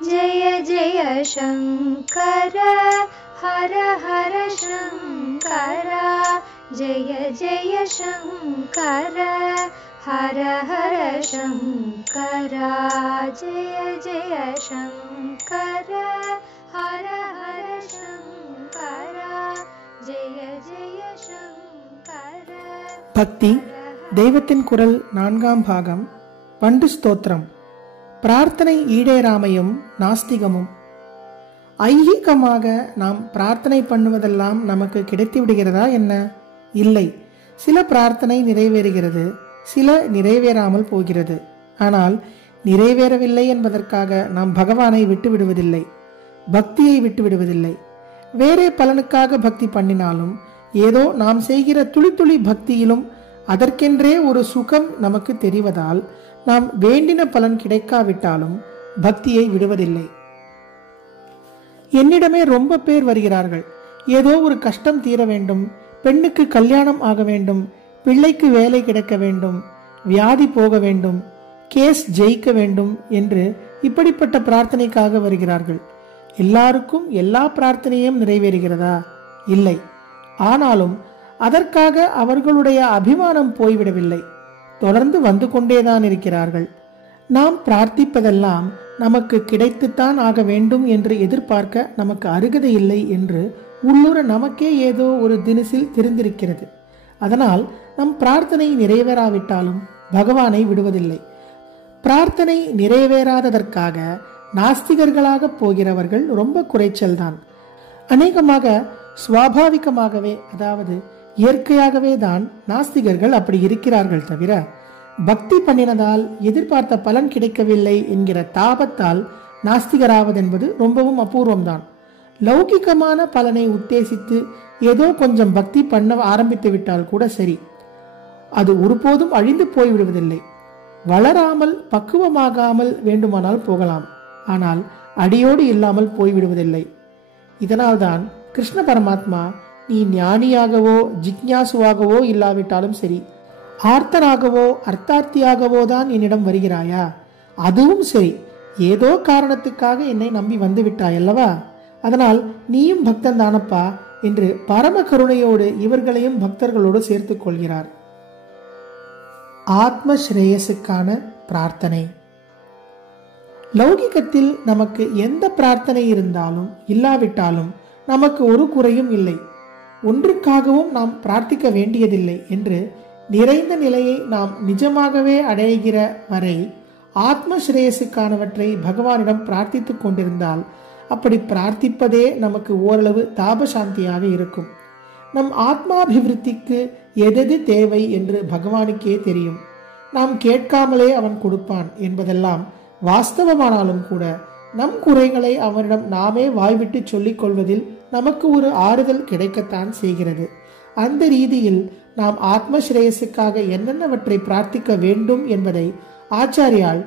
जय जय शङ्कर हर हर शङ्कर जय जय शङ्कर हर हर शङ्कर जय जय शङ्कर हर हर शङ्कर जय जय शङ्कर. பக்தி தெய்வத்தின் குரல் 4ஆம் பாகம். பண்டு ஸ்தோத்திரம். பிரார்த்தனை ஈடேராமையும் நாஸ்திகமும். ஐஹிகமாக நாம் பிரார்த்தனை பண்ணுவதெல்லாம் நமக்கு கிடைத்து விடுகிறதா என்ன? இல்லை. சில பிரார்த்தனை நிறைவேறுகிறது, சில நிறைவேறாமல் போகிறது. ஆனால் நிறைவேறவில்லை என்பதற்காக நாம் பகவானை விட்டு விடுவதில்லை, பக்தியை விட்டு விடுவதில்லை. வேறே பலனுக்காக பக்தி பண்ணினாலும் ஏதோ நாம் செய்கிற துளி துளி பக்தியிலும் அதற்கென்றே ஒரு சுகம் நமக்கு தெரிவதால் நாம் வேண்டின பலன் கிடைக்காவிட்டாலும் பக்தியை விடுவதில்லை. என்னிடமே ரொம்ப பேர் வருகிறார்கள். ஏதோ ஒரு கஷ்டம் தீர வேண்டும், பெண்ணுக்கு கல்யாணம் ஆக வேண்டும், பிள்ளைக்கு வேலை கிடைக்க வேண்டும், வியாதி போக வேண்டும், கேஸ் ஜெயிக்க வேண்டும் என்று இப்படிப்பட்ட பிரார்த்தனைக்காக வருகிறார்கள். எல்லாருக்கும் எல்லா பிரார்த்தனையும் நிறைவேறுகிறதா? இல்லை. ஆனாலும் அதற்காக அவர்களுடைய அபிமானம் போய்விடவில்லை, தொடர்ந்து வந்து கொண்டேதான் இருக்கிறார்கள். நாம் பிரார்த்திப்பதெல்லாம் நமக்கு கிடைத்துத்தான் ஆக வேண்டும் என்று எதிர்பார்க்க நமக்கு அருகதை இல்லை என்று உள்ளூர நமக்கே ஏதோ ஒரு தினசில் தெரிந்திருக்கிறது. அதனால் நம் பிரார்த்தனை நிறைவேறாவிட்டாலும் பகவானை விடுவதில்லை. பிரார்த்தனை நிறைவேறாததற்காக நாஸ்திகர்களாக போகிறவர்கள் ரொம்ப குறைச்சல்தான். அநேகமாக சுவாபாவிகமாகவே, அதாவது இயற்கையாகவே தான் நாஸ்திகர்கள் அப்படி இருக்கிறார்கள். தவிர பக்தி பண்ணினதால் எதிர்பார்த்த பலன் கிடைக்கவில்லை என்கிற தாபத்தால் நாஸ்திகராவதென்பது ரொம்பவும் அபூர்வம்தான். லௌகிகமான பலனை உத்தேசித்து ஏதோ கொஞ்சம் பக்தி பண்ண ஆரம்பித்து விட்டால் கூட சரி, அது ஒருபோதும் அழிந்து போய்விடுவதில்லை. வளராமல் பக்குவமாகாமல் வேண்டுமானால் போகலாம், ஆனால் அடியோடு இல்லாமல் போய்விடுவதில்லை. இதனால்தான் கிருஷ்ண பரமாத்மா, நீ ஞானியாகவோ ஜிக்ஞாசுவாகவோ இல்லாவிட்டாலும் சரி, ஆர்த்தனாகவோ அர்த்தார்த்தியாகவோ தான் என்னிடம் வருகிறாயா, அதுவும் சரி, ஏதோ காரணத்துக்காக என்னை நம்பி வந்து விட்டாயல்லவா, அதனால் நீயும் பக்தன் தானப்பா என்று பரம கருணையோடு இவர்களையும் பக்தர்களோடு சேர்த்துக் கொள்கிறார். ஆத்ம ஸ்ரேயஸுக்கான பிரார்த்தனை. லௌகிகத்தில் நமக்கு எந்த பிரார்த்தனை இருந்தாலும் இல்லாவிட்டாலும் நமக்கு ஒரு குறையும் இல்லை, ஒன்றுக்காகவும் நாம் பிரார்த்திக்க வேண்டியதில்லை என்று நிறைந்த நிலையை நாம் நிஜமாகவே அடைகிற வரை ஆத்ம ஸ்ரேயஸுக்கானவற்றை பகவானிடம் பிரார்த்தித்து கொண்டிருந்தால் அப்படி பிரார்த்திப்பதே நமக்கு ஓரளவு தாபசாந்தியாக இருக்கும். நம் ஆத்மாபிவிருத்திக்கு எதெது தேவை என்று பகவானுக்கே தெரியும். நாம் கேட்காமலே அவன் கொடுப்பான் என்பதெல்லாம் வாஸ்தவமானாலும் கூட நம் குறைகளை அவனிடம் நாமே வாய்விட்டு சொல்லிக் கொள்வதில் நமக்கு ஒரு ஆறுதல் கிடைக்கத்தான் செய்கிறது. அந்த ரீதியில் நாம் ஆத்மஸ்ரேயஸுக்காக என்னென்னவற்றை பிரார்த்திக்க வேண்டும் என்பதை ஆச்சாரியால்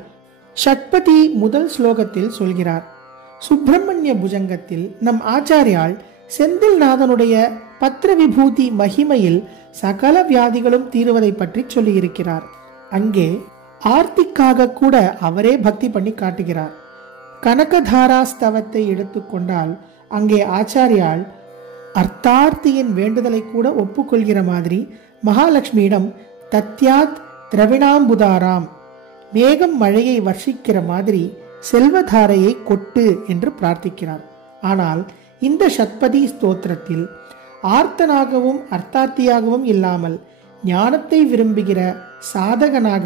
ஷட்பதி முதல் ஸ்லோகத்தில் சொல்கிறார். சுப்பிரமணிய புஜங்கத்தில் நம் ஆச்சாரியால் செந்தில்நாதனுடைய பத்ர விபூதி மகிமையில் சகல வியாதிகளும் தீருவதை பற்றி சொல்லியிருக்கிறார். அங்கே ஆர்த்திக்காக கூட அவரே பக்தி பண்ணி காட்டுகிறார். கனகதாராஸ்தவத்தை எடுத்துக்கொண்டால் அங்கே ஆச்சாரியால் அர்த்தார்த்தியின் வேண்டுதலை கூட ஒப்புக்கொள்கிற மாதிரி மகாலட்சுமியிடம் தத்யாத் திரவிணாம்புதாராம், மேகம் மழையை வர்ஷிக்கிற மாதிரி செல்வதாரையை கொட்டு என்று பிரார்த்திக்கிறார். ஆனால் இந்த ஷட்பதி ஸ்தோத்திரத்தில் ஆர்த்தனாகவும் அர்த்தார்த்தியாகவும் இல்லாமல் ஞானத்தை விரும்புகிற சாதகனாக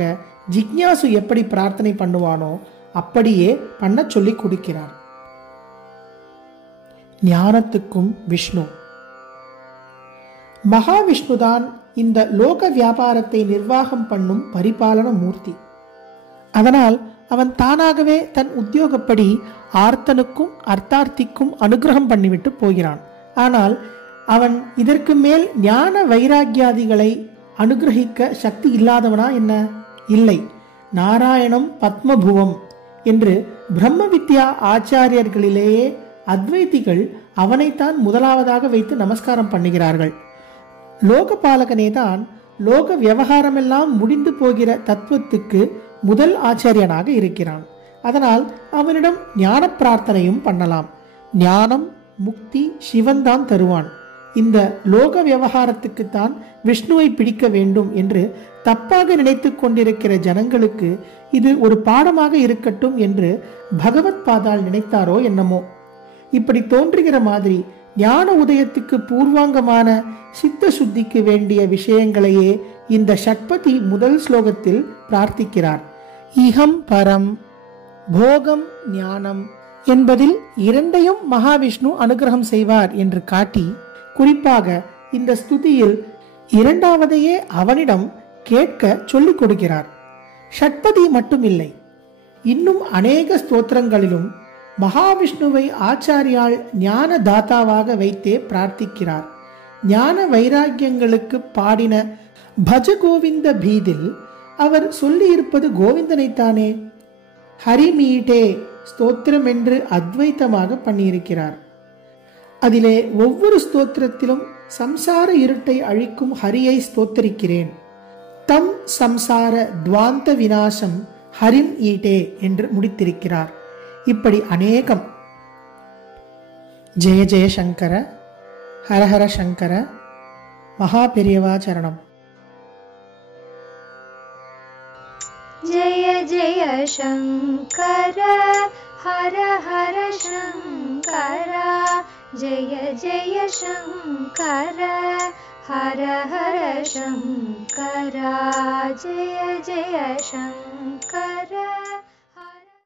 ஜிக்ஞாசு எப்படி பிரார்த்தனை பண்ணுவானோ அப்படியே பண்ண சொல்லி கொடுக்கிறார். ஞானத்துக்கும் விஷ்ணு. மகாவிஷ்ணுதான் இந்த லோக வியாபாரத்தை நிர்வாகம் பண்ணும் பரிபாலன மூர்த்தி. அதனால் அவன் தானாகவே தன் உத்தியோகப்படி ஆர்த்தனுக்கும் அர்த்தார்த்திக்கும் அனுகிரகம் பண்ணிவிட்டு போகிறான். ஆனால் அவன் இதற்கு மேல் ஞான வைராக்கியாதிகளை அனுகிரகிக்க சக்தி இல்லாதவனா என்ன? இல்லை. நாராயணம் பத்மபுவம் என்று பிரம்ம வித்யா ஆச்சாரியர்களிலேயே அத்வைதிகள் அவனைத்தான் முதலாவதாக வைத்து நமஸ்காரம் பண்ணுகிறார்கள். லோகபாலகனே தான் லோக விவகாரமெல்லாம் முடிந்து போகிற தத்துவத்துக்கு முதல் ஆச்சாரியனாக இருக்கிறான். அதனால் அவனிடம் ஞான பிரார்த்தனையும் பண்ணலாம். ஞானம், முக்தி சிவன் தான் தருவான். இந்த லோக விவகாரத்துக்குத்தான் விஷ்ணுவை பிடிக்க வேண்டும் என்று தப்பாக நினைத்து கொண்டிருக்கிற ஜனங்களுக்கு இது ஒரு பாடமாக இருக்கட்டும் என்று பகவத் பாதால் நினைத்தாரோ என்னமோ. இப்படி தோன்றுகிற மாதிரி ஞான உதயத்துக்கு பூர்வாங்கமான சித்த சுத்திக்கு வேண்டிய விஷயங்களையே இந்த ஷட்பதி முதல் ஸ்லோகத்தில் பிரார்த்திக்கிறார். இகம் பரம், போகம் ஞானம் என்பதில் இரண்டையும் மகாவிஷ்ணு அனுகிரகம் செய்வார் என்று காட்டி, குறிப்பாக இந்த ஸ்துதியில் இரண்டாவதையே அவனிடம் கேட்க சொல்லிக் கொடுக்கிறார். ஷட்பதி மட்டுமில்லை, இன்னும் அநேக ஸ்தோத்திரங்களிலும் மகாவிஷ்ணுவை ஆச்சாரியால் ஞான தாத்தாவாக வைத்தே பிரார்த்திக்கிறார். ஞான வைராக்கியங்களுக்கு பாடின பஜ கோவிந்த பீதில் அவர் சொல்லி இருப்பது கோவிந்தனைத்தானே. ஹரிமீட்டே ஸ்தோத்திரம் என்று அத்வைத்தமாக பண்ணியிருக்கிறார். அதிலே ஒவ்வொரு ஸ்தோத்திரத்திலும் சம்சார இருட்டை அழிக்கும் ஹரியை ஸ்தோத்தரிக்கிறேன், தம் சம்சார துவாந்த விநாசம் ஹரிம் ஈட்டே என்று முடித்திருக்கிறார். இப்படி அநேகம். ஜெய ஜெய சங்கர, ஹரஹர சங்கர, மகா பெரியவா சரணம். जय जय शंकर, हर हर शंकर, जय जय शंकर, हर हर शंकर, जय जय शंकर.